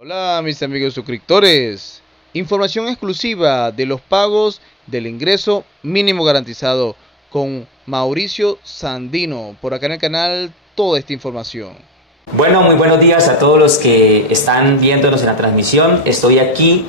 Hola mis amigos suscriptores, información exclusiva de los pagos del ingreso mínimo garantizado con Mauricio Sandino, por acá en el canal toda esta información. Bueno, muy buenos días a todos los que están viéndonos en la transmisión. Estoy aquí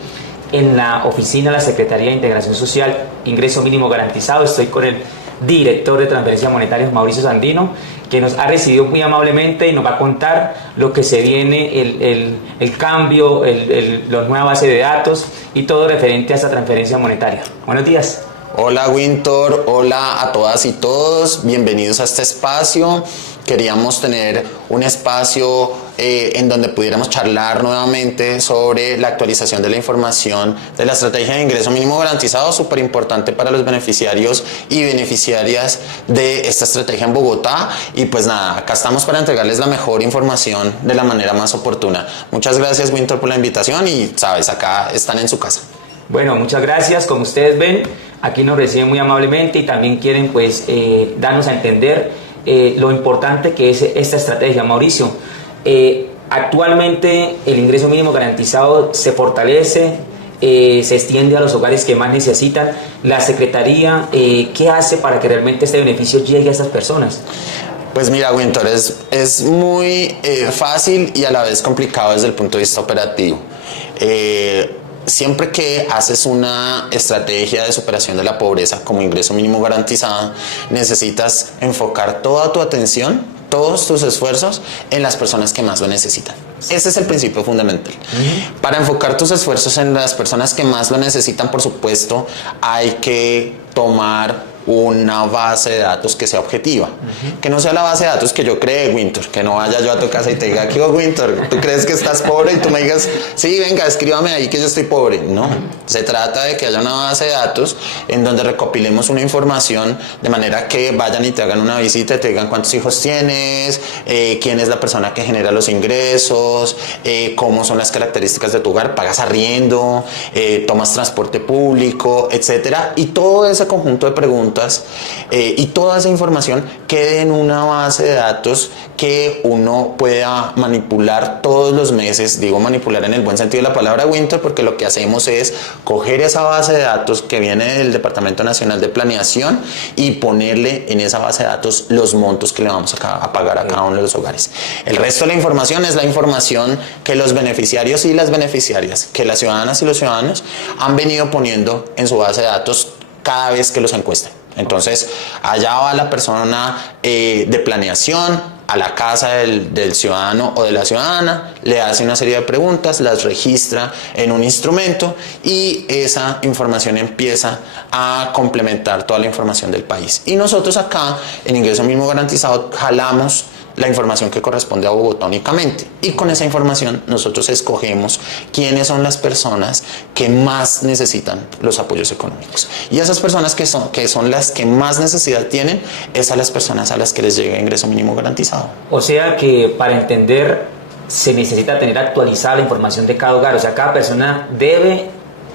en la oficina de la Secretaría de Integración Social, Ingreso Mínimo Garantizado. Estoy con el director de Transferencias Monetarias, Mauricio Sandino, que nos ha recibido muy amablemente y nos va a contar lo que se viene, el cambio, la nueva base de datos y todo referente a esta transferencia monetaria. Buenos días. Hola Winter, hola a todas y todos, bienvenidos a este espacio. Queríamos tener un espacio en donde pudiéramos charlar nuevamente sobre la actualización de la información de la estrategia de ingreso mínimo garantizado, súper importante para los beneficiarios y beneficiarias de esta estrategia en Bogotá. Y pues nada, acá estamos para entregarles la mejor información de la manera más oportuna. Muchas gracias Winter por la invitación y sabes, acá están en su casa. Bueno, muchas gracias. Como ustedes ven, aquí nos reciben muy amablemente y también quieren pues darnos a entender lo importante que es esta estrategia. Mauricio, actualmente el ingreso mínimo garantizado se fortalece, se extiende a los hogares que más necesitan. La Secretaría, ¿qué hace para que realmente este beneficio llegue a estas personas? Pues mira, Winter, es muy fácil y a la vez complicado desde el punto de vista operativo. Siempre que haces una estrategia de superación de la pobreza como ingreso mínimo garantizado, necesitas enfocar toda tu atención, todos tus esfuerzos en las personas que más lo necesitan. Ese es el principio fundamental. Para enfocar tus esfuerzos en las personas que más lo necesitan, por supuesto, hay que tomar una base de datos que sea objetiva, que no sea la base de datos que yo cree, Winter, que no vaya yo a tu casa y te diga, ¿qué Winter? ¿Tú crees que estás pobre? Y tú me digas, sí, venga, escríbame ahí que yo estoy pobre. No, se trata de que haya una base de datos en donde recopilemos una información de manera que vayan y te hagan una visita y te digan cuántos hijos tienes, quién es la persona que genera los ingresos, cómo son las características de tu hogar, pagas arriendo, tomas transporte público, etcétera, y todo ese conjunto de preguntas y toda esa información quede en una base de datos que uno pueda manipular todos los meses. Digo manipular en el buen sentido de la palabra, Winter, porque lo que hacemos es coger esa base de datos que viene del Departamento Nacional de Planeación y ponerle en esa base de datos los montos que le vamos a pagar a cada uno de los hogares. El resto de la información es la información que los beneficiarios y las beneficiarias, que las ciudadanas y los ciudadanos han venido poniendo en su base de datos cada vez que los encuesten. Entonces, allá va la persona de planeación a la casa del ciudadano o de la ciudadana, le hace una serie de preguntas, las registra en un instrumento y esa información empieza a complementar toda la información del país. Y nosotros acá, en Ingreso Mínimo Garantizado, jalamos la información que corresponde a Bogotá únicamente, y con esa información nosotros escogemos quiénes son las personas que más necesitan los apoyos económicos, y esas personas que son las que más necesidad tienen es a las personas a las que les llega ingreso mínimo garantizado. O sea que para entender se necesita tener actualizada la información de cada hogar, o sea, cada persona debe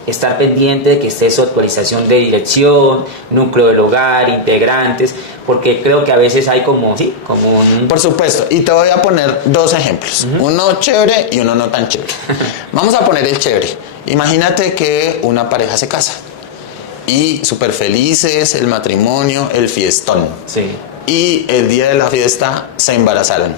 estar pendiente de que esté su actualización de dirección, núcleo del hogar, integrantes, porque creo que a veces hay como, sí, como un... Por supuesto, y te voy a poner dos ejemplos, uno chévere y uno no tan chévere. Vamos a poner el chévere. Imagínate que una pareja se casa y súper felices, el matrimonio, el fiestón. Sí. Y el día de la fiesta se embarazaron.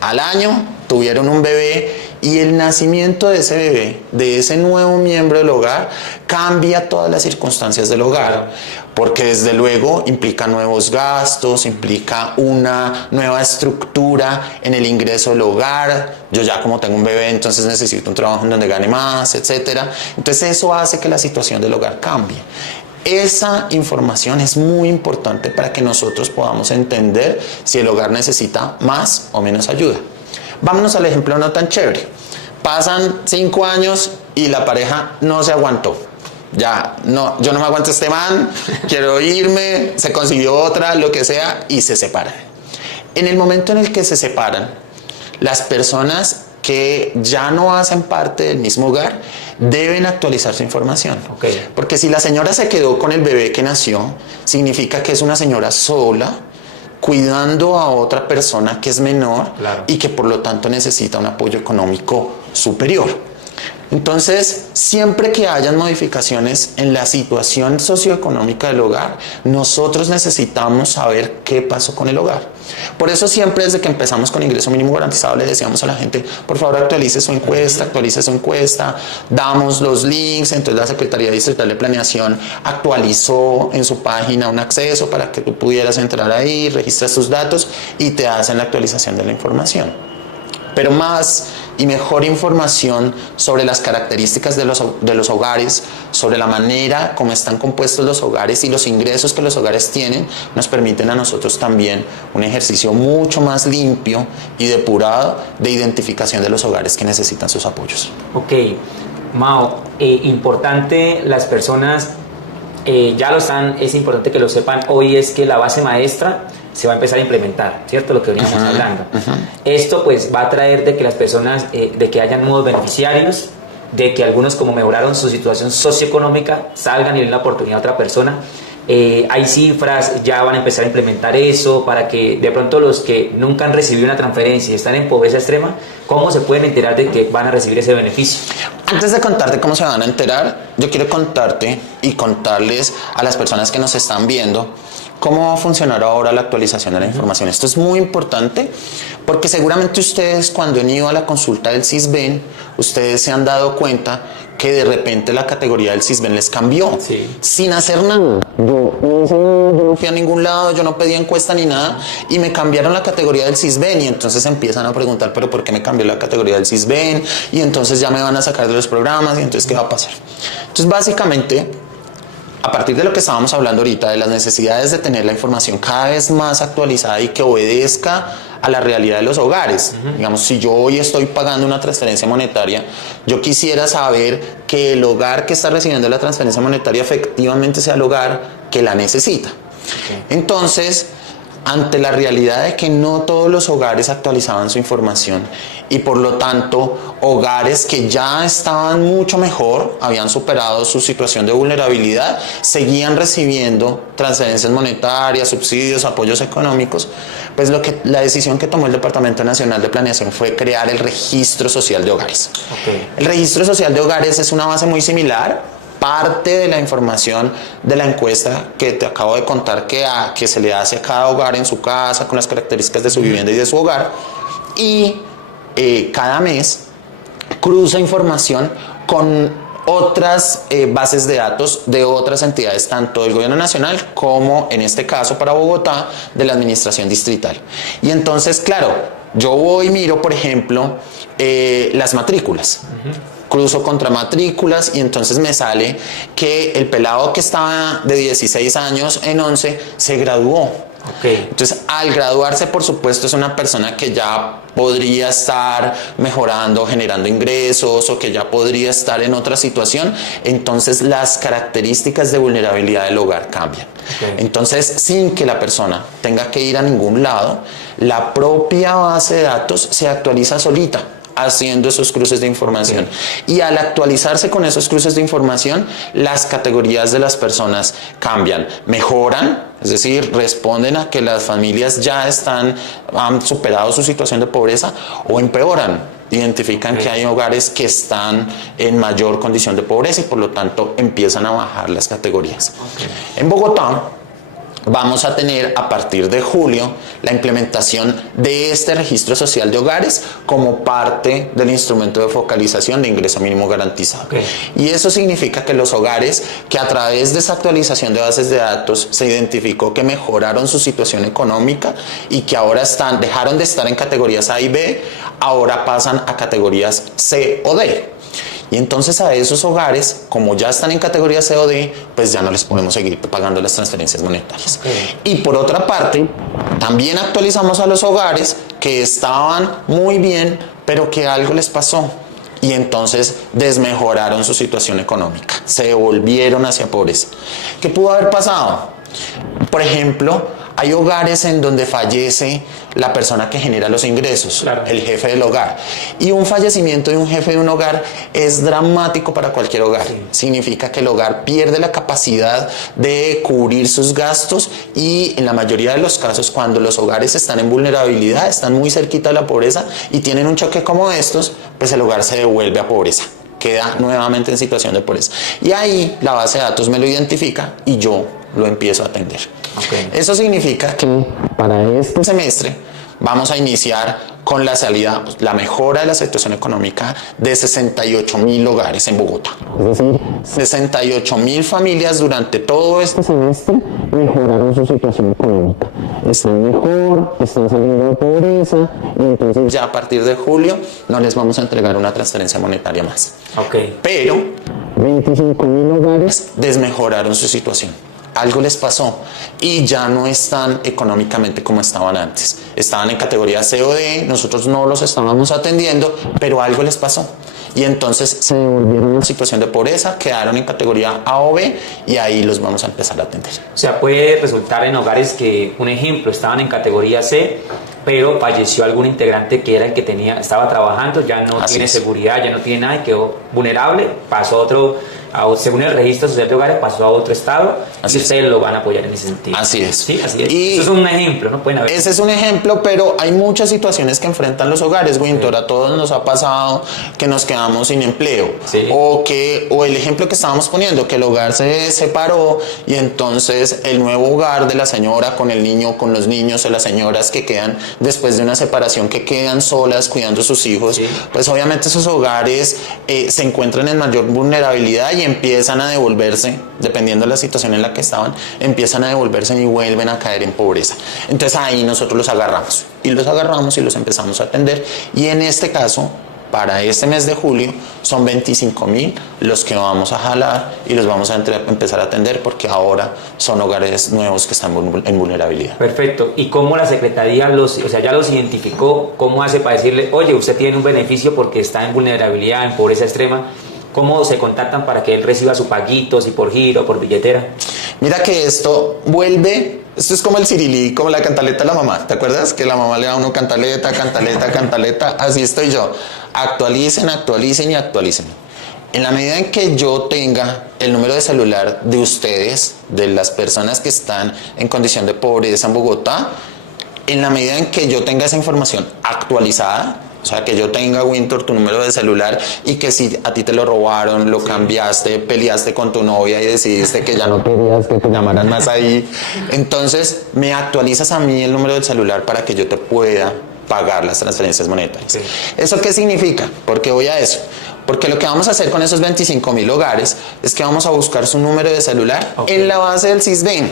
Al año tuvieron un bebé y el nacimiento de ese bebé, de ese nuevo miembro del hogar, cambia todas las circunstancias del hogar, porque desde luego implica nuevos gastos, implica una nueva estructura en el ingreso del hogar. Yo ya como tengo un bebé, entonces necesito un trabajo en donde gane más, etcétera. Entonces eso hace que la situación del hogar cambie. Esa información es muy importante para que nosotros podamos entender si el hogar necesita más o menos ayuda. Vámonos al ejemplo no tan chévere. Pasan 5 años y la pareja no se aguantó. Ya, no, yo no me aguanto este man, quiero irme, se consiguió otra, lo que sea, y se separan. En el momento en el que se separan, las personas que ya no hacen parte del mismo hogar deben actualizar su información. Porque si la señora se quedó con el bebé que nació, significa que es una señora sola, cuidando a otra persona que es menor, claro, y que por lo tanto necesita un apoyo económico superior. Entonces, siempre que hayan modificaciones en la situación socioeconómica del hogar, nosotros necesitamos saber qué pasó con el hogar. Por eso siempre desde que empezamos con ingreso mínimo garantizado le decíamos a la gente, por favor actualice su encuesta, damos los links. Entonces la Secretaría Distrital de Planeación actualizó en su página un acceso para que tú pudieras entrar ahí, registras tus datos y te hacen la actualización de la información. Pero más y mejor información sobre las características de los hogares, sobre la manera como están compuestos los hogares y los ingresos que los hogares tienen, nos permiten a nosotros también un ejercicio mucho más limpio y depurado de identificación de los hogares que necesitan sus apoyos. Ok, Mao, importante las personas ya lo están, es importante que lo sepan hoy, es que la base maestra se va a empezar a implementar, ¿cierto? Lo que veníamos hablando. Esto pues va a traer de que las personas, de que hayan nuevos beneficiarios, de que algunos como mejoraron su situación socioeconómica salgan y den la oportunidad a otra persona. Hay cifras, ya van a empezar a implementar eso para que de pronto los que nunca han recibido una transferencia y están en pobreza extrema, ¿cómo se pueden enterar de que van a recibir ese beneficio? Antes de contarte cómo se van a enterar, yo quiero contarte y contarles a las personas que nos están viendo cómo va a funcionar ahora la actualización de la información. Esto es muy importante porque seguramente ustedes cuando han ido a la consulta del Sisbén, ustedes se han dado cuenta que de repente la categoría del Sisbén les cambió, sin hacer nada. Yo no fui a ningún lado, yo no pedí encuesta ni nada, y me cambiaron la categoría del Sisbén, y entonces empiezan a preguntar, pero ¿por qué me cambió la categoría del Sisbén? Y entonces ya me van a sacar de los programas, y entonces ¿qué va a pasar? Entonces básicamente, a partir de lo que estábamos hablando ahorita, de las necesidades de tener la información cada vez más actualizada y que obedezca a la realidad de los hogares. Digamos, si yo hoy estoy pagando una transferencia monetaria, yo quisiera saber que el hogar que está recibiendo la transferencia monetaria efectivamente sea el hogar que la necesita. Entonces, ante la realidad de que no todos los hogares actualizaban su información y por lo tanto hogares que ya estaban mucho mejor, habían superado su situación de vulnerabilidad, seguían recibiendo transferencias monetarias, subsidios, apoyos económicos, pues la decisión que tomó el Departamento Nacional de Planeación fue crear el Registro Social de Hogares. El Registro Social de Hogares es una base muy similar, parte de la información de la encuesta que te acabo de contar que se le hace a cada hogar en su casa, con las características de su vivienda y de su hogar, y cada mes cruza información con otras bases de datos de otras entidades, tanto del gobierno nacional como, en este caso para Bogotá, de la administración distrital. Y entonces, claro, yo voy y miro, por ejemplo, las matrículas. Cruzo contra matrículas y entonces me sale que el pelado que estaba de 16 años en 11 se graduó. Entonces, al graduarse, por supuesto, es una persona que ya podría estar mejorando, generando ingresos, o que ya podría estar en otra situación. Entonces, las características de vulnerabilidad del hogar cambian. Entonces, sin que la persona tenga que ir a ningún lado, la propia base de datos se actualiza solita, haciendo esos cruces de información. Y al actualizarse con esos cruces de información, las categorías de las personas cambian, mejoran, es decir, responden a que las familias ya han superado su situación de pobreza, o empeoran, identifican que hay hogares que están en mayor condición de pobreza y por lo tanto empiezan a bajar las categorías. En Bogotá vamos a tener a partir de julio la implementación de este registro social de hogares como parte del instrumento de focalización de ingreso mínimo garantizado. Y eso significa que los hogares que a través de esa actualización de bases de datos se identificó que mejoraron su situación económica y que ahora dejaron de estar en categorías A y B, ahora pasan a categorías C o D. Y entonces a esos hogares, como ya están en categoría C o D, pues ya no les podemos seguir pagando las transferencias monetarias. Y por otra parte, también actualizamos a los hogares que estaban muy bien, pero que algo les pasó. Y entonces desmejoraron su situación económica, se volvieron hacia pobreza. ¿Qué pudo haber pasado? Por ejemplo, Hay hogares en donde fallece la persona que genera los ingresos, claro, el jefe del hogar. Y un fallecimiento de un jefe de un hogar es dramático para cualquier hogar. Sí. Significa que el hogar pierde la capacidad de cubrir sus gastos y en la mayoría de los casos, cuando los hogares están en vulnerabilidad, están muy cerquita de la pobreza y tienen un choque como estos, pues el hogar se devuelve a pobreza, queda nuevamente en situación de pobreza. Y ahí la base de datos me lo identifica y yo lo empiezo a atender. Okay. Eso significa que para este semestre vamos a iniciar con la salida, la mejora de la situación económica de 68,000 hogares en Bogotá. Es decir, 68,000 familias durante todo este semestre mejoraron su situación económica. Están mejor, están saliendo de pobreza, entonces ya a partir de julio no les vamos a entregar una transferencia monetaria más. Okay. Pero 25,000 hogares desmejoraron su situación. Algo les pasó y ya no están económicamente como estaban antes. Estaban en categoría C o D, nosotros no los estábamos atendiendo, pero algo les pasó. Y entonces se devolvieron a una situación de pobreza, quedaron en categoría A o B y ahí los vamos a empezar a atender. O sea, puede resultar en hogares que, un ejemplo, estaban en categoría C, pero falleció algún integrante que era el que estaba trabajando, ya no tiene seguridad, ya no tiene nada y quedó vulnerable, pasó a otro, según el registro social de hogares, pasó a otro estado y ustedes lo van a apoyar en ese sentido. Así es. Sí, así es. Y eso es un ejemplo, ¿no? Pueden haber. Ese es un ejemplo, pero hay muchas situaciones que enfrentan los hogares, Winter. A todos nos ha pasado que nos quedamos sin empleo. Sí. O el ejemplo que estábamos poniendo, que el hogar se separó y entonces el nuevo hogar de la señora con el niño, con los niños o las señoras que quedan después de una separación, que quedan solas cuidando a sus hijos, sí, pues obviamente esos hogares se encuentran en mayor vulnerabilidad y empiezan a devolverse, dependiendo de la situación en la que estaban, empiezan a devolverse y vuelven a caer en pobreza. Entonces ahí nosotros los agarramos y los empezamos a atender, y en este caso para este mes de julio son 25,000 los que vamos a jalar y los vamos a empezar a atender, porque ahora son hogares nuevos que están en vulnerabilidad. Perfecto. ¿Y cómo la Secretaría ya los identificó? ¿Cómo hace para decirle, oye, usted tiene un beneficio porque está en vulnerabilidad, en pobreza extrema? ¿Cómo se contactan para que él reciba su paguito, si por giro, por billetera? Mira que esto es como el cirilí, como la cantaleta de la mamá. ¿Te acuerdas? Que la mamá le da a uno cantaleta, cantaleta, cantaleta. Así estoy yo. Actualicen, actualicen y actualicen. En la medida en que yo tenga el número de celular de ustedes, de las personas que están en condición de pobreza en Bogotá, en la medida en que yo tenga esa información actualizada, o sea, que yo tenga, Winter, tu número de celular, y que si a ti te lo robaron, lo cambiaste, peleaste con tu novia y decidiste que ya no querías que te llamaran más ahí, entonces me actualizas a mí el número del celular para que yo te pueda pagar las transferencias monetarias. Sí. ¿Eso qué significa? ¿Por qué voy a eso? Porque lo que vamos a hacer con esos 25,000 hogares es que vamos a buscar su número de celular en la base del Sisbén.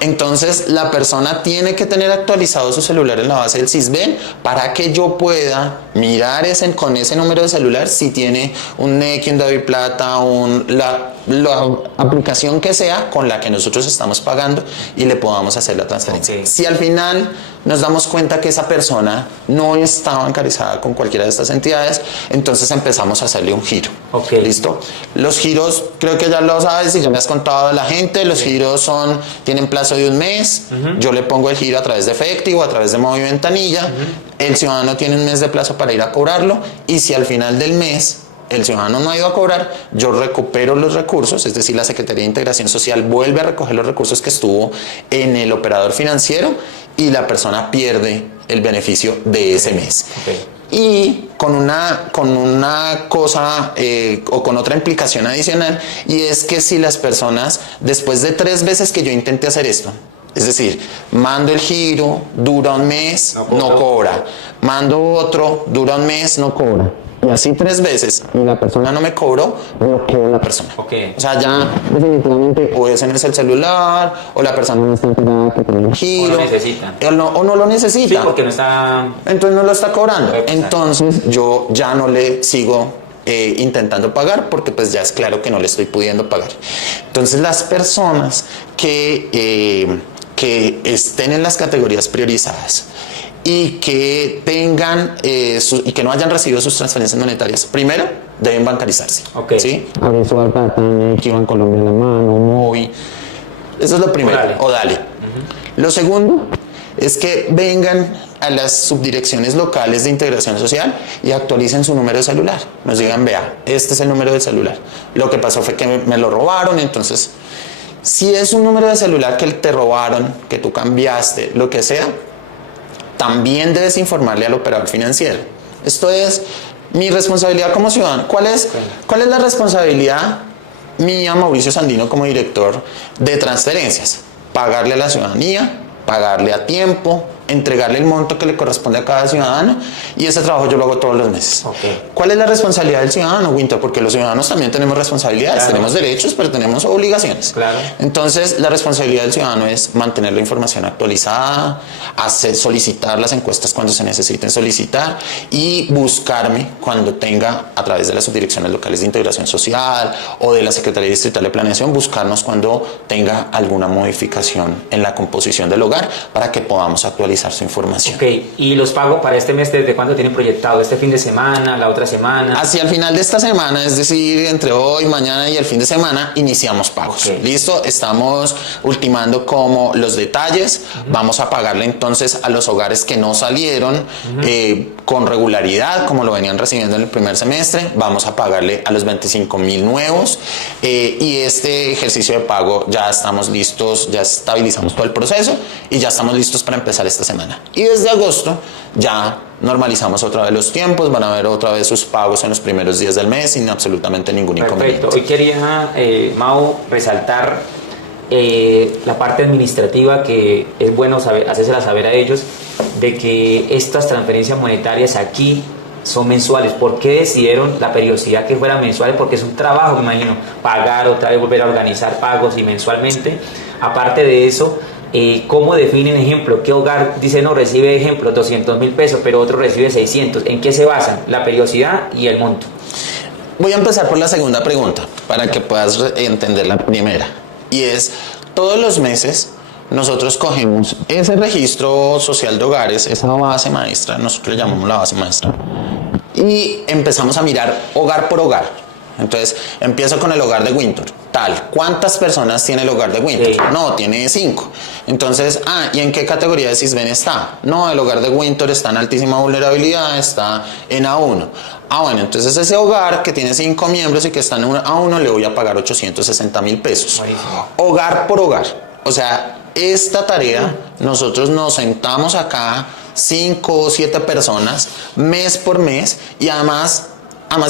Entonces la persona tiene que tener actualizado su celular en la base del Sisbén para que yo pueda mirar con ese número de celular si tiene un NEC, un DaviPlata, la aplicación que sea con la que nosotros estamos pagando, y le podamos hacer la transferencia. Si al final nos damos cuenta que esa persona no está bancarizada con cualquiera de estas entidades, entonces empezamos a hacerle un giro. ¿Listo? Los giros, creo que ya lo sabes y ya me has contado de la gente, los giros tienen plazo de un mes, yo le pongo el giro a través de efectivo, a través de móvil ventanilla, el ciudadano tiene un mes de plazo para ir a cobrarlo, y si al final del mes el ciudadano no ha ido a cobrar, yo recupero los recursos, es decir, la Secretaría de Integración Social vuelve a recoger los recursos que estuvo en el operador financiero y la persona pierde el beneficio de ese mes. Y con una cosa o con otra implicación adicional, y es que si las personas, después de 3 veces que yo intenté hacer esto, es decir, mando el giro, dura un mes, no cobra, mando otro, dura un mes, no cobra, y así 3 veces y la persona no me cobró, bloqueo la persona. O sea, ya definitivamente o ese no es el celular, o la persona no está enterada que tiene un giro, o lo necesita, o no lo necesita, sí, porque no está, entonces no lo está cobrando. Entonces yo ya no le sigo intentando pagar, porque pues ya es claro que no le estoy pudiendo pagar. Entonces las personas que estén en las categorías priorizadas y que tengan y que no hayan recibido sus transferencias monetarias, primero deben bancarizarse. ¿Sí? Abrir su Banco Colombia en la mano, Movi. Eso es lo primero. O Dale. Lo segundo es que vengan a las subdirecciones locales de integración social y actualicen su número de celular. Nos digan, vea, este es el número de celular. Lo que pasó fue que me lo robaron, entonces, si es un número de celular que te robaron, que tú cambiaste, lo que sea, también debes informarle al operador financiero. Esto es mi responsabilidad como ciudadano. ¿Cuál es la responsabilidad mía, Mauricio Sandino, como director de transferencias? Pagarle a la ciudadanía, pagarle a tiempo, entregarle el monto que le corresponde a cada ciudadano, y ese trabajo yo lo hago todos los meses. Okay. ¿Cuál es la responsabilidad del ciudadano, Winter? Porque los ciudadanos también tenemos responsabilidades, claro. Tenemos derechos, pero tenemos obligaciones. Claro. Entonces, la responsabilidad del ciudadano es mantener la información actualizada, solicitar las encuestas cuando se necesiten solicitar y buscarme cuando tenga, a través de las subdirecciones locales de integración social o de la Secretaría Distrital de Planeación, buscarnos cuando tenga alguna modificación en la composición del hogar para que podamos actualizar su información. Ok, ¿y los pagos para este mes desde cuándo tienen proyectado? ¿Este fin de semana, la otra semana? Hacia el final de esta semana, es decir, entre hoy, mañana y el fin de semana, iniciamos pagos. Okay. ¿Listo? Estamos ultimando como los detalles. Vamos a pagarle entonces a los hogares que no salieron con regularidad, como lo venían recibiendo en el primer semestre. Vamos a pagarle a los 25.000 nuevos y este ejercicio de pago ya estamos listos, ya estabilizamos todo el proceso y ya estamos listos para empezar esta semana. Y desde agosto ya normalizamos otra vez los tiempos, van a ver otra vez sus pagos en los primeros días del mes sin absolutamente ningún inconveniente. Perfecto. Hoy quería, Mau, resaltar la parte administrativa, que es bueno hacérsela saber a ellos, de que estas transferencias monetarias aquí son mensuales. ¿Por qué decidieron la periodicidad que fuera mensuales? Porque es un trabajo, me imagino, pagar otra vez, volver a organizar pagos y mensualmente. Aparte de eso, ¿cómo definen, ejemplo? ¿Qué hogar dice no recibe, ejemplo, 200.000 pesos, pero otro recibe 600? ¿En qué se basan? La periodicidad y el monto. Voy a empezar por la segunda pregunta para que puedas entender la primera. Y es, todos los meses nosotros cogemos ese registro social de hogares, esa base maestra, nosotros le llamamos la base maestra, y empezamos a mirar hogar por hogar. Entonces, empiezo con el hogar de Winter. Tal, ¿cuántas personas tiene el hogar de Winter? Sí. No, tiene 5. Entonces, ¿y en qué categoría de Sisbén está? No, el hogar de Winter está en altísima vulnerabilidad, está en A1. Bueno, entonces ese hogar que tiene 5 miembros y que está en A1 le voy a pagar 860.000 pesos. Buenísimo. Hogar por hogar. O sea, esta tarea, nosotros nos sentamos acá 5 o 7 personas, mes por mes, y además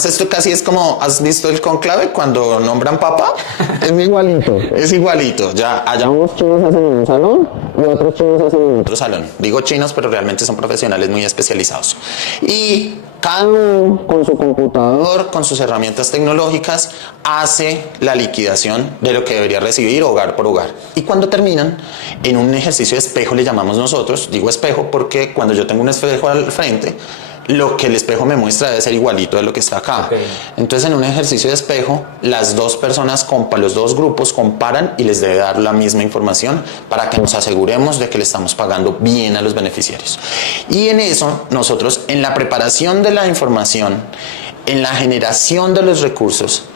esto casi es como, ¿has visto el conclave cuando nombran papa? Es igualito. Es igualito. Ya allá unos chinos hacen en un salón y otros chinos hacen en otro salón. Digo chinos, pero realmente son profesionales muy especializados. Y cada uno con su computador, con sus herramientas tecnológicas, hace la liquidación de lo que debería recibir hogar por hogar. Y cuando terminan, en un ejercicio de espejo le llamamos nosotros, digo espejo porque cuando yo tengo un espejo al frente, lo que el espejo me muestra debe ser igualito de lo que está acá. Okay. Entonces, en un ejercicio de espejo, las dos personas, los dos grupos comparan y les debe dar la misma información para que nos aseguremos de que le estamos pagando bien a los beneficiarios. Y en eso, nosotros, en la preparación de la información, en la generación de los recursos,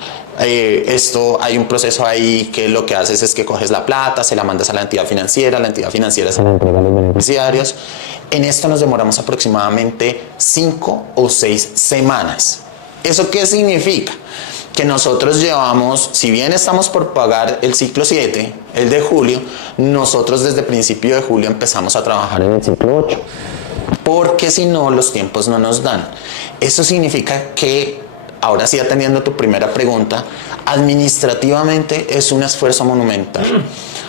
esto hay un proceso ahí que lo que haces es que coges la plata, se la mandas a la entidad financiera se la entrega a los beneficiarios. En esto nos demoramos aproximadamente 5 o 6 semanas. ¿Eso qué significa? Que nosotros llevamos, si bien estamos por pagar el ciclo 7, el de julio, nosotros desde principio de julio empezamos a trabajar en el ciclo 8, porque si no los tiempos no nos dan. Eso significa que, ahora sí atendiendo tu primera pregunta, administrativamente es un esfuerzo monumental.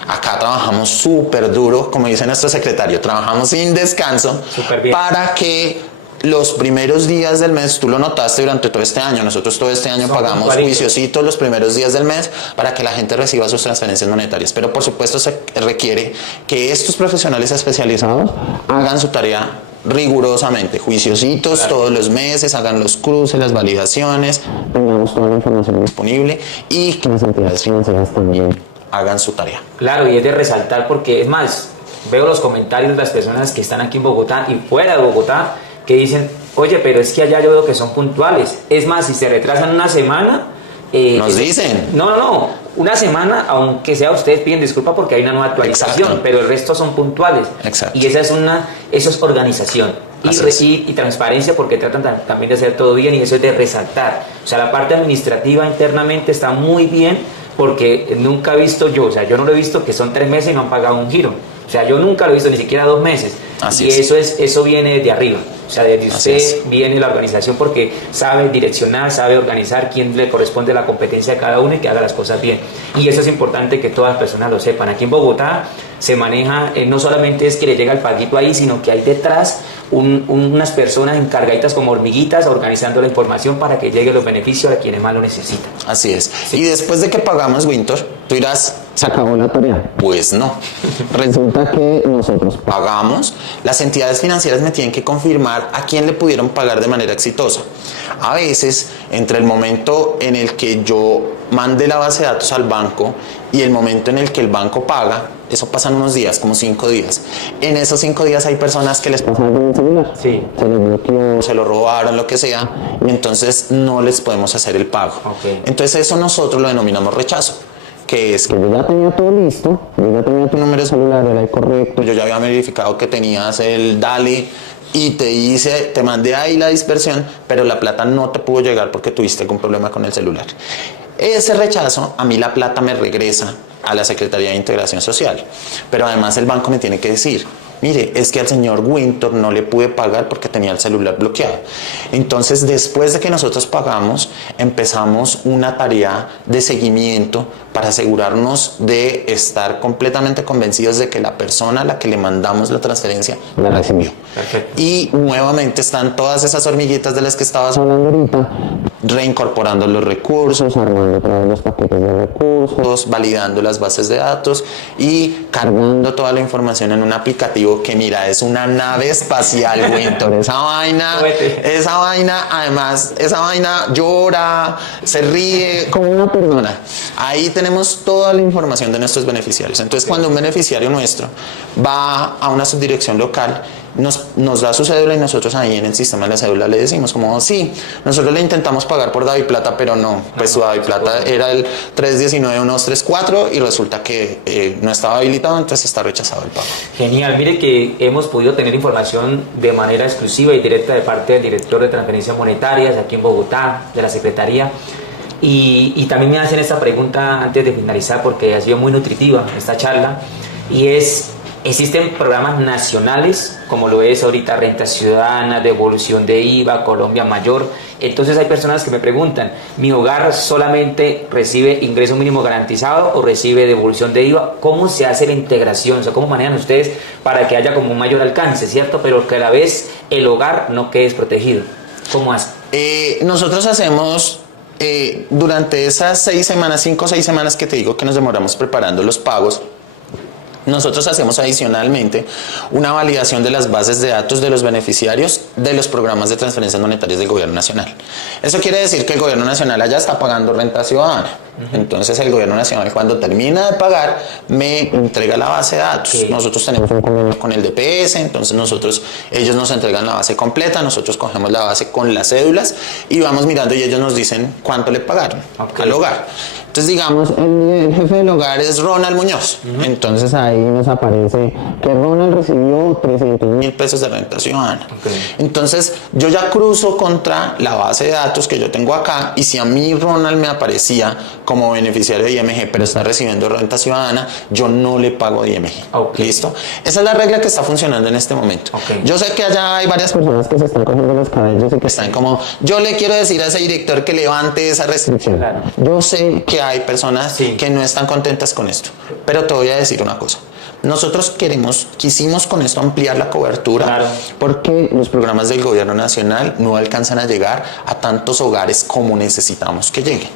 Acá trabajamos súper duro, como dice nuestro secretario, trabajamos sin descanso para que los primeros días del mes, tú lo notaste durante todo este año, nosotros todo este año pagamos juiciositos los primeros días del mes para que la gente reciba sus transferencias monetarias, pero por supuesto se requiere que estos profesionales especializados hagan su tarea rigurosamente, juiciositos, claro, todos los meses, hagan los cruces, las validaciones, tengamos toda la información disponible y que las entidades financieras también hagan su tarea. Claro, y es de resaltar porque, es más, veo los comentarios de las personas que están aquí en Bogotá y fuera de Bogotá que dicen, oye, pero es que allá yo veo que son puntuales. Es más, si se retrasan una semana... nos dicen. No. una semana, aunque sea ustedes piden disculpas porque hay una nueva actualización, Exacto. pero el resto son puntuales. Exacto. Y eso es organización. Y transparencia, porque tratan también de hacer todo bien, y eso es de resaltar. O sea, la parte administrativa internamente está muy bien, porque nunca he visto yo, o sea, yo no lo he visto que son 3 meses y no han pagado un giro. O sea, yo nunca lo he visto, ni siquiera 2 meses. Así y es. eso viene de arriba. O sea, desde usted viene la organización, porque sabe direccionar, sabe organizar quién le corresponde la competencia de cada uno y que haga las cosas bien. Y eso es importante que todas las personas lo sepan. Aquí en Bogotá se maneja, no solamente es que le llega el paguito ahí, sino que hay detrás unas personas encargaditas como hormiguitas organizando la información para que lleguen los beneficios a quienes más lo necesitan. Así es. Y después de que pagamos, Winter, tú dirás, ¿se acabó la tarea? Pues no. Resulta que nosotros pagamos, las entidades financieras me tienen que confirmar a quién le pudieron pagar de manera exitosa. A veces, entre el momento en el que yo mande la base de datos al banco y el momento en el que el banco paga, eso pasan unos días, como 5 días. En esos 5 días hay personas que les pasan algo en el celular. Sí. Se les bloqueó, se lo robaron, lo que sea, y entonces no les podemos hacer el pago. Okay. Entonces eso nosotros lo denominamos rechazo, que es que yo ya tenía todo listo, yo ya tenía tu número de celular, era el correcto, yo ya había verificado que tenías el DALI y te mandé ahí la dispersión, pero la plata no te pudo llegar porque tuviste algún problema con el celular. Ese rechazo, a mí la plata me regresa a la Secretaría de Integración Social, pero además el banco me tiene que decir, mire, es que al señor Winter no le pude pagar porque tenía el celular bloqueado. Entonces, después de que nosotros pagamos, empezamos una tarea de seguimiento para asegurarnos de estar completamente convencidos de que la persona a la que le mandamos la transferencia la recibió. Perfecto. Y nuevamente están todas esas hormiguitas de las que estabas hablando ahorita, reincorporando los recursos, armando todos los paquetes de recursos, validando las bases de datos y cargando toda la información en un aplicativo que, mira, es una nave espacial, Winter. Esa vaina, además, esa vaina llora, se ríe como una persona. Ahí tenemos toda la información de nuestros beneficiarios. Entonces, cuando un beneficiario nuestro va a una subdirección local, nos da su cédula y nosotros ahí en el sistema de la cédula le decimos como, sí, nosotros le intentamos pagar por DaviPlata, pero no, pues su DaviPlata era el 3191234 y resulta que no estaba habilitado, entonces está rechazado el pago. Genial, mire que hemos podido tener información de manera exclusiva y directa de parte del director de transferencias monetarias aquí en Bogotá, de la Secretaría. Y también me hacen esta pregunta antes de finalizar, porque ha sido muy nutritiva esta charla, y es: ¿existen programas nacionales, como lo es ahorita Renta Ciudadana, devolución de IVA, Colombia Mayor? Entonces hay personas que me preguntan, ¿mi hogar solamente recibe ingreso mínimo garantizado o recibe devolución de IVA? ¿Cómo se hace la integración? O sea, ¿cómo manejan ustedes para que haya como un mayor alcance, cierto? Pero que a la vez el hogar no quede desprotegido. ¿Cómo hacen? Nosotros hacemos... durante esas 6 semanas, 5 o 6 semanas que te digo que nos demoramos preparando los pagos, nosotros hacemos adicionalmente una validación de las bases de datos de los beneficiarios de los programas de transferencias monetarias del Gobierno Nacional. Eso quiere decir que el Gobierno Nacional allá está pagando renta ciudadana. Entonces el Gobierno Nacional, cuando termina de pagar, me entrega la base de datos. Sí. Nosotros tenemos un convenio con el DPS, entonces ellos nos entregan la base completa, nosotros cogemos la base con las cédulas y vamos mirando y ellos nos dicen cuánto le pagaron al hogar. Entonces, digamos, el jefe del hogar es Ronald Muñoz. Entonces ahí nos aparece que Ronald recibió 300.000 pesos de renta ciudadana. Entonces yo ya cruzo contra la base de datos que yo tengo acá, y si a mí Ronald me aparecía como beneficiario de IMG pero está recibiendo renta ciudadana, yo no le pago de IMG. ¿Listo? Esa es la regla que está funcionando en este momento. Yo sé que allá hay varias personas que se están cogiendo los cabellos y que están como, yo le quiero decir a ese director que levante esa restricción. Yo sé que hay personas que no están contentas con esto, pero te voy a decir una cosa. Nosotros quisimos con esto ampliar la cobertura, porque los programas del Gobierno Nacional no alcanzan a llegar a tantos hogares como necesitamos que lleguen.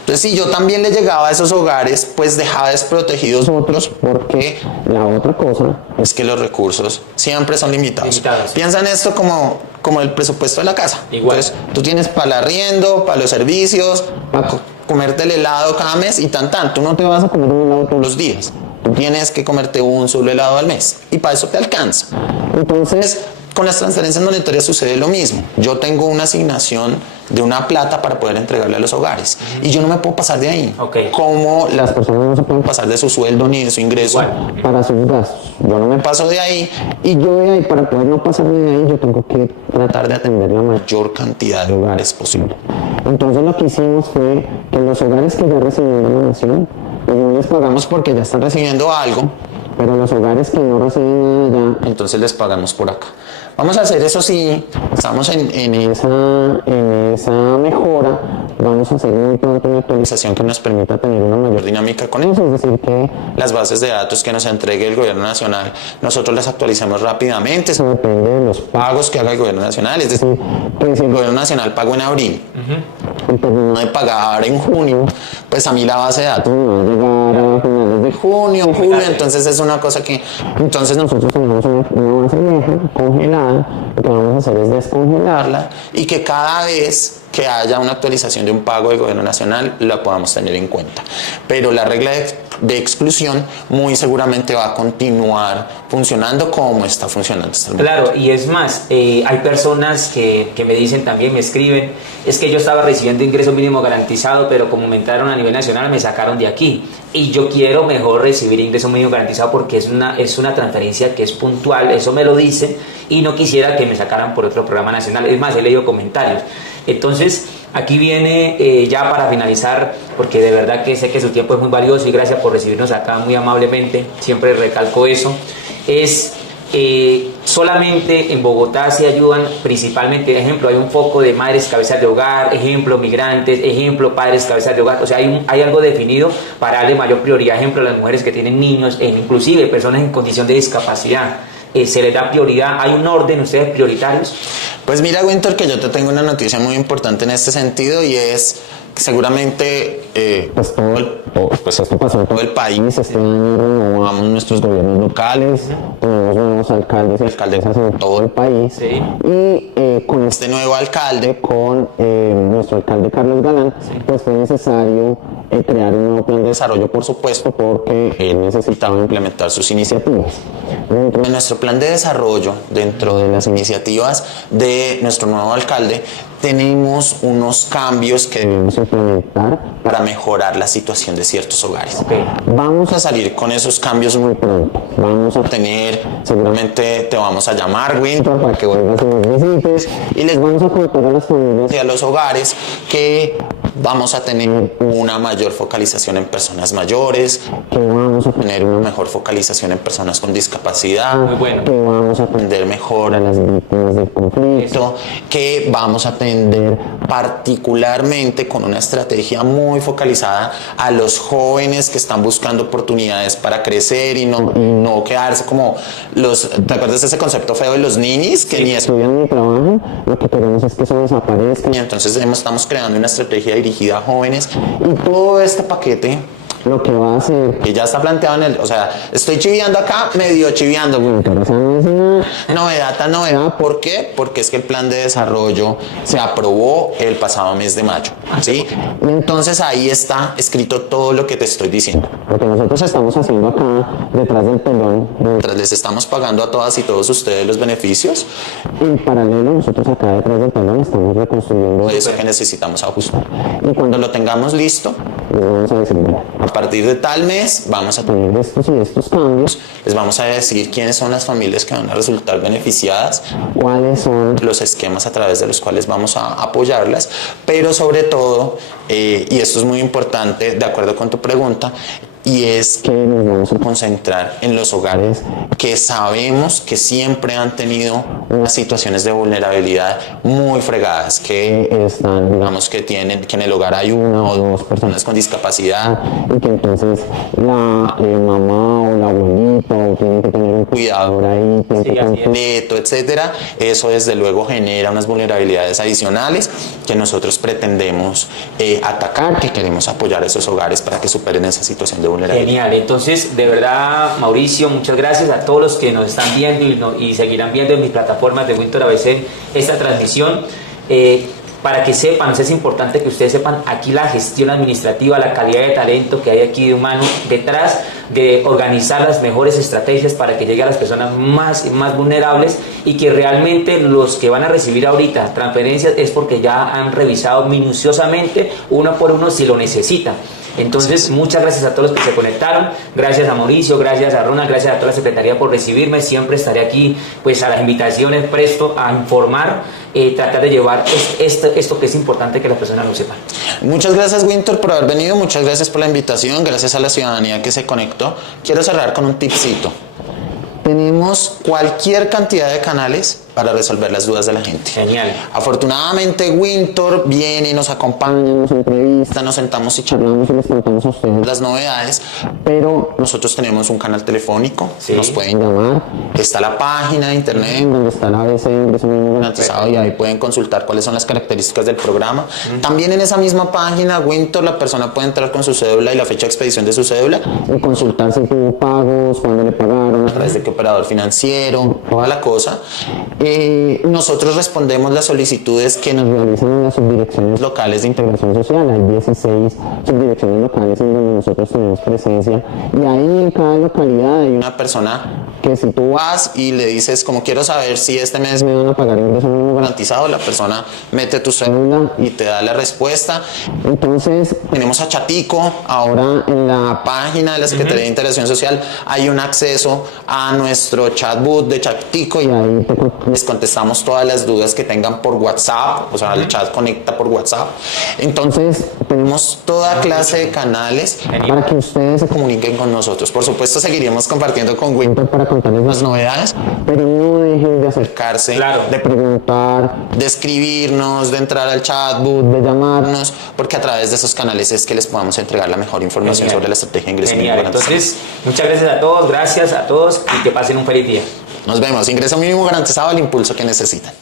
Entonces, si yo también le llegaba a esos hogares, pues dejaba desprotegidos otros, porque la otra cosa es que los recursos siempre son limitados. Piensa en esto como el presupuesto de la casa. Entonces, tú tienes para el arriendo, para los servicios, para comerte el helado cada mes y tú no te vas a comer un helado todos los días. Tú tienes que comerte un solo helado al mes y para eso te alcanza. Entonces, Con las transferencias monetarias sucede lo mismo. Yo tengo una asignación de una plata para poder entregarle a los hogares y yo no me puedo pasar de ahí. Como las personas no se pueden pasar de su sueldo ni de su ingreso para sus gastos. Yo no me paso de ahí y yo de ahí, para poder no pasarme de ahí, yo tengo que tratar de atender la mayor cantidad de hogares posible. Entonces lo que hicimos fue que los hogares que ya recibieron la donación, pues no les pagamos porque ya están recibiendo algo, pero los hogares que no reciben nada ya, entonces les pagamos por acá. Vamos a hacer eso sí, estamos en esa mejora, vamos a hacer muy pronto una actualización que nos permita tener una mayor dinámica con eso, es decir, que las bases de datos que nos entregue el gobierno nacional, nosotros las actualicemos rápidamente, eso depende de los pagos que haga el gobierno nacional, es decir, que si el gobierno nacional pagó en abril, y terminó de pagar en junio, pues a mí la base de datos me va a llegar a finales de junio, julio, entonces es una cosa que, entonces nosotros tenemos una base vieja, congelada, lo que vamos a hacer es descongelarla y que cada vez que haya una actualización de un pago del gobierno nacional la podamos tener en cuenta. Pero la regla de exclusión muy seguramente va a continuar funcionando como está funcionando hasta el momento. Claro, y es más, hay personas que me dicen también, me escriben, es que yo estaba recibiendo ingreso mínimo garantizado, pero como me entraron a nivel nacional me sacaron de aquí y yo quiero mejor recibir ingreso mínimo garantizado porque es una transferencia que es puntual, eso me lo dicen, y no quisiera que me sacaran por otro programa nacional. Es más, he leído comentarios. Entonces, aquí viene ya para finalizar, porque de verdad que sé que su tiempo es muy valioso y gracias por recibirnos acá muy amablemente, siempre recalco eso, es solamente en Bogotá se ayudan principalmente, ejemplo, hay un foco de madres cabezas de hogar, ejemplo, migrantes, ejemplo, padres cabezas de hogar, o sea, hay algo definido para darle mayor prioridad, ejemplo, a las mujeres que tienen niños, inclusive personas en condición de discapacidad. Se les da prioridad, hay un orden, ustedes prioritarios. Pues mira, Winter, que yo te tengo una noticia muy importante en este sentido y es que seguramente esto pasó en todo el país. Este año renovamos nuestros gobiernos locales, tenemos nuevos alcaldes y alcaldesas en todo el país. Sí. Y con este nuevo alcalde, con nuestro alcalde Carlos Galán, pues fue necesario crear un nuevo plan de desarrollo, por supuesto, porque él necesitaba implementar sus iniciativas. Dentro de nuestro plan de desarrollo, dentro de las iniciativas de nuestro nuevo alcalde, tenemos unos cambios que debemos implementar para mejorar la situación de ciertos hogares. Vamos a salir con esos cambios muy pronto. Vamos a tener, seguramente te vamos a llamar, Winter, para que vuelvas y nos visites y les vamos a contar a las familias y a los hogares que vamos a tener una mayor focalización en personas mayores, que vamos a tener una mejor focalización en personas con discapacidad, muy bueno, que vamos a atender mejor a las víctimas del conflicto, que vamos a atender particularmente con una estrategia muy focalizada a los jóvenes que están buscando oportunidades para crecer y no quedarse como ¿te acuerdas de ese concepto feo de los ninis? Que ni estudian ni trabajan, lo que queremos es que eso desaparezca y entonces estamos creando una estrategia dirigida a jóvenes y todo este paquete lo que va a hacer, que ya está planteado o sea, estoy chiviando acá, medio chiviando, pero o sea, no es una novedad tan novedad. ¿Por qué? Porque es que el plan de desarrollo se aprobó el pasado mes de mayo, ¿sí? Y entonces ahí está escrito todo lo que te estoy diciendo. Lo que nosotros estamos haciendo acá, detrás del telón, mientras les estamos pagando a todas y todos ustedes los beneficios, en paralelo nosotros acá detrás del telón estamos reconstruyendo eso que necesitamos ajustar. Y cuando lo tengamos listo, les vamos a decir, a partir de tal mes vamos a tener estos y estos cambios, les vamos a decir quiénes son las familias que van a resultar beneficiadas, cuáles son los esquemas a través de los cuales vamos a apoyarlas, pero sobre todo, y esto es muy importante de acuerdo con tu pregunta, y es que nos vamos a concentrar en los hogares que sabemos que siempre han tenido unas situaciones de vulnerabilidad muy fregadas, que están, digamos, que en el hogar hay una o dos personas con discapacidad y que entonces la mamá o la abuelita o tienen que tener un cuidador ahí, tienen que tener un neto, etcétera. Eso desde luego genera unas vulnerabilidades adicionales que nosotros pretendemos atacar, que queremos apoyar a esos hogares para que superen esa situación de vulnerabilidad. Genial, entonces de verdad, Mauricio, muchas gracias a todos los que nos están viendo y seguirán viendo en mis plataformas de Winter ABC esta transmisión. para que sepan, es importante que ustedes sepan aquí la gestión administrativa, la calidad de talento que hay aquí de humano detrás de organizar las mejores estrategias para que llegue a las personas más vulnerables, y que realmente los que van a recibir ahorita transferencias es porque ya han revisado minuciosamente uno por uno si lo necesitan. Entonces, muchas gracias a todos los que se conectaron, gracias a Mauricio, gracias a Ronald, gracias a toda la Secretaría por recibirme. Siempre estaré aquí pues a las invitaciones, presto a informar, tratar de llevar esto que es importante que las personas lo sepan. Muchas gracias, Winter, por haber venido, muchas gracias por la invitación, gracias a la ciudadanía que se conectó. Quiero cerrar con un tipcito. Tenemos cualquier cantidad de canales para resolver las dudas de la gente. Genial. Afortunadamente, Winter viene, nos acompaña, nos entrevista, nos sentamos y charlamos y les contamos a ustedes las novedades, pero nosotros tenemos un canal telefónico, sí, nos pueden llamar, está la página de internet donde está la ABC de ingreso mínimo garantizado, y ahí pueden consultar cuáles son las características del programa. También en esa misma página, Winter, la persona puede entrar con su cédula y la fecha de expedición de su cédula y consultar si tuvo pagos, cuándo le pagaron, a través de qué operador financiero, toda la cosa. Nosotros respondemos las solicitudes que nos realizan en las subdirecciones locales de integración social. Hay 16 subdirecciones locales en donde nosotros tenemos presencia, y ahí en cada localidad hay una persona que, si tú vas y le dices como quiero saber si este mes me van a pagar ingreso mínimo garantizado, la persona mete tu cédula y te da la respuesta. Entonces tenemos a Chatico. Ahora en la página de la Secretaría de Integración Social hay un acceso a nuestro chatbot de Chatico, y ahí les contestamos todas las dudas que tengan por WhatsApp, o sea, el chat conecta por WhatsApp. Entonces tenemos toda clase de canales para que ustedes se comuniquen con nosotros. Por supuesto, seguiremos compartiendo con Winter para contarles las novedades, pero no dejen de acercarse, claro, de preguntar, de escribirnos, de entrar al chatbot, de llamarnos, porque a través de esos canales es que les podamos entregar la mejor información sobre la estrategia de ingreso mínimo garantizado. Entonces, muchas gracias a todos, gracias a todos, y que pasen un feliz día. Nos vemos. Ingreso mínimo garantizado, el impulso que necesitan.